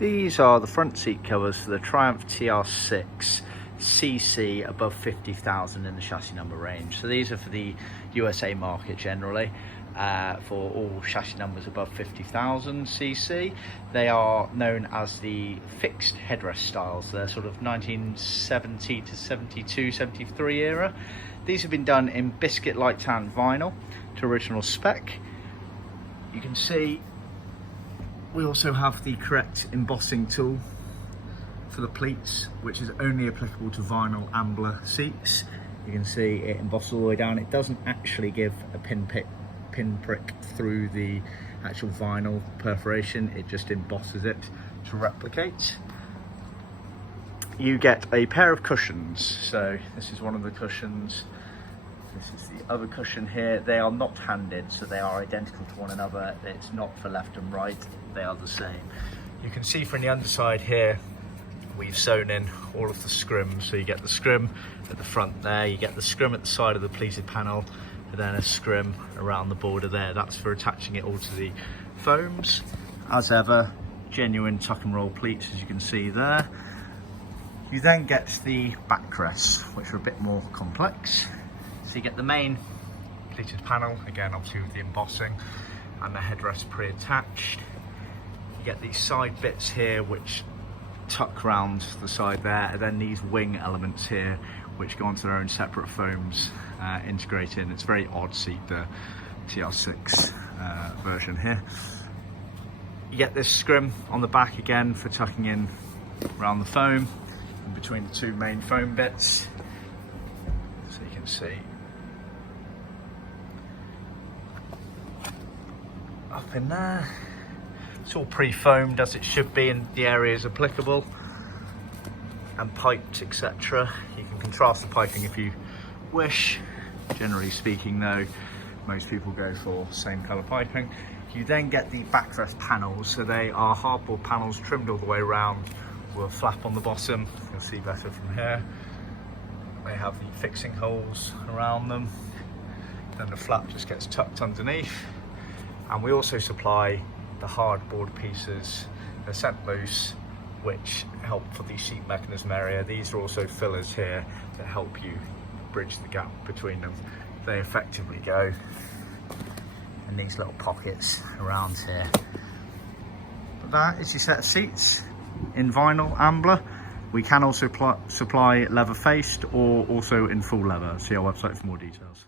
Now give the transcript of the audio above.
These are the front seat covers for the Triumph TR6 CC above 50,000 in the chassis number range. So these are for the USA market generally, for all chassis numbers above 50,000 cc. They are known as the fixed headrest styles. They're sort of 1970 to 72, 73 era. These have been done in biscuit light tan vinyl to original spec. You can see we also have the correct embossing tool for the pleats, which is only applicable to vinyl ambler seats. You can see it embossed all the way down. It doesn't actually give a pin prick through the actual vinyl perforation, it just embosses it to replicate. You get a pair of cushions. So this is one of the cushions. This is the other cushion here. They are not handed, so they are identical to one another. It's not for left and right, they are the same. You can see from the underside here, we've sewn in all of the scrim. So you get the scrim at the front there, you get the scrim at the side of the pleated panel, and then a scrim around the border there. That's for attaching it all to the foams. As ever, genuine tuck and roll pleats, as you can see there. You then get the backrests, which are a bit more complex. So you get the main pleated panel, again obviously with the embossing, and the headrest pre-attached. You get these side bits here which tuck round the side there, and then these wing elements here which go onto their own separate foams, integrate in. It's a very odd seat, the TR6 version here. You get this scrim on the back again for tucking in around the foam, in between the two main foam bits. So you can see up in there. It's all pre-foamed as it should be in the areas applicable, and piped, etc. You can contrast the piping if you wish. Generally speaking though, most people go for same colour piping. You then get the backrest panels. So they are hardboard panels trimmed all the way around with a flap on the bottom. You'll see better from here. They have the fixing holes around them. Then the flap just gets tucked underneath. And we also supply the hardboard pieces. They're sent loose, which help for the seat mechanism area. These are also fillers here to help you bridge the gap between them. They effectively go in these little pockets around here. But that is your set of seats in vinyl ambler. We can also supply leather faced or also in full leather. See our website for more details.